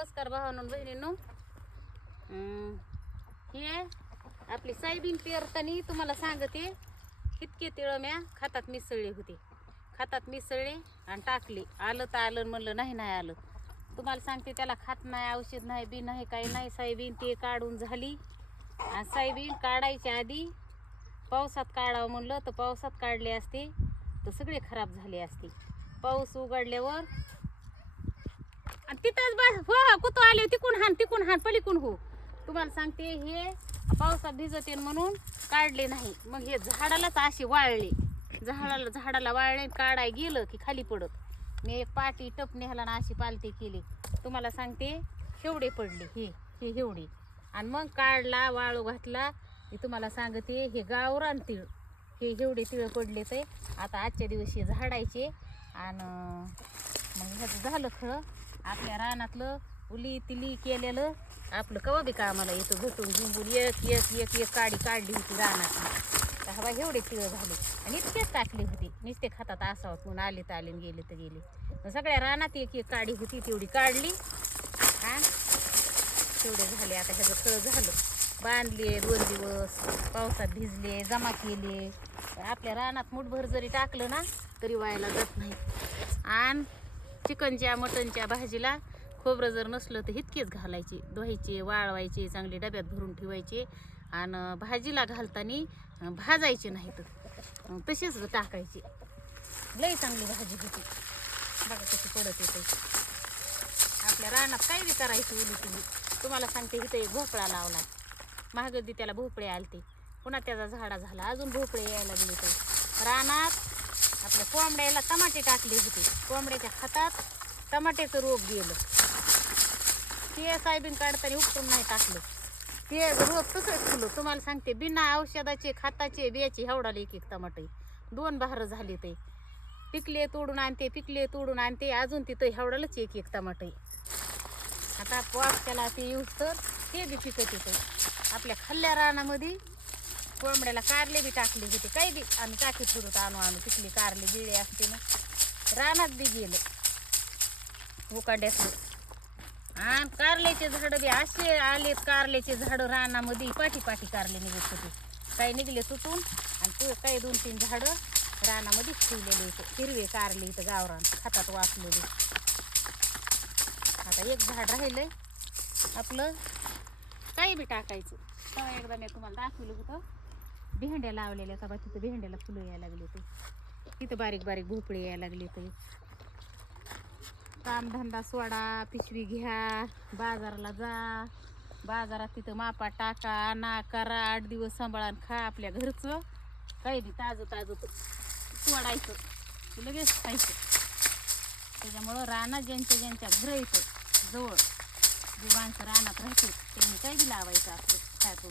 नमस्कार भावांनो बहिणींनो. हे आपली सोयाबीन पेरताना तुम्हाला सांगते कितके तिळ म्या खातात मिसळले होते. खातात मिसळले आणि टाकले. आलं तर आलं, म्हणलं नाही नाही आलं. तुम्हाला सांगते त्याला खात नाही, औषध नाही, बी नाही, काही नाही. सोयाबीन ते काढून झाली आणि सोयाबीन काढायच्या आधी पावसात काढावं म्हणलं तर पावसात काढले असते तर सगळे खराब झाले असते. पाऊस उघडल्यावर आणि तिथंच बस हो कुतो आले, तिकून हान पलीकून हो. तुम्हाला सांगते हे पावसात भिजते म्हणून काढले नाही. मग हे झाडालाच असे वाळले, झाडाला वाळले. काढाय गेलं की खाली पडत. मी एक पाटी टप नेहला ना अशी पालते केली. तुम्हाला सांगते हेवढे पडले हे हेवढे. आणि मग काढला, वाळू घातला की तुम्हाला सांगते हे गावरान तीळ, हे एवढे तिळ पडले. ते आता आजच्या दिवशी झाडायचे आणि मग ह्याचं झालं खरं. आपल्या रानातलं उली तिली केलेलं आपलं कवा बी कामाला येतं. घटून झिंबून एक एक एक एक काढली होती रानातली. तर हवा एवढे तिळ झाले आणि इतकेच टाकले होते. नुसते खातात असावं म्हणून आले तर आले, गेले तर गेले. सगळ्या रानात एक एक काडी होती, तेवढी काढली आणि तेवढे झाले. आता ह्याचं खळ झालं. बांधले 2 दिवस, पावसात भिजले, जमा केले. आपल्या रानात मुठभर जरी टाकलं ना तरी व्हायला जात नाही. आणि चिकनच्या मटनच्या भाजीला खोबरं जर नसलं तर इतकेच घालायचे, धुवायचे, वाळवायचे, चांगले डब्यात भरून ठेवायचे. आणि भाजीला घालताना भाजायचे नाहीत, तसेच टाकायचे. लई चांगली भाजी होती. बघा कशी पडत येते. आपल्या रानात काय बी करायची उली तुम्ही. तुम्हाला सांगते इथं एक भोपळा लावला. महागदी त्याला भोपळे आलते, पुन्हा त्याचा झाडा झाला, अजून भोपळे यायला लागले. ते रानात आपल्या कोंबड्याला टमाटे टाकले होते. कोंबड्याच्या खतात टमाट्याचं रोप गेलं. ते सोयाबीन काढताना उपटून नाही टाकलं, ते रोप तसंच ठेवलं. तुम्हाला सांगते बिना औषधाचे, खताचे, बियाचे हेवडाले एक एक टमाटे. 2 बहारं झाले. ते पिकले तोडून आणते, अजून तिथं हेवडालच एक एक टमाटे. आता पाऊस त्याला ते येऊस तर ते बी पिकत येते. आपल्या खाल्ल्या रानामध्ये कोंबड्याला कारले बी टाकले होते. काही बी आम्ही टाकीत होतो, आणू पिकले कारले बिळे असते ना. रानात बी गेलं उकाड्यातलं. आणि कारल्याचे झाडं बी असे आलेत. कारल्याचे झाडं रानामध्ये पाठी कारले निघत होते. काही निघले तुटून आणि काही 2-3 झाडं रानामध्ये ठेवलेले इथं हिरवे कारले इथं गावरान खातात वाचलेले. आता एक झाड राहिलंय आपलं, काही बी टाकायचं. तेव्हा एकदा मी तुम्हाला दाखवलं होतं. भेंड्या लावलेल्या का बा, तिथं भेंड्याला फुलं यायला लागले. ते तिथं बारीक बारीक भोपळे यायला लागले. ते कामधंदा सोडा, पिशवी घ्या, बाजाराला जा, बाजारात तिथं मापा टाका, आणा, करा, 8 दिवस सांभाळून खा. आपल्या घरचं काही बी ताजं सोडायचं, लगेच खायचं. त्याच्यामुळं रानात ज्यांच्या घर येतं जवळ, जे माणसं रानात राहते त्यांनी काही बी लावायचं आपलं खायचं.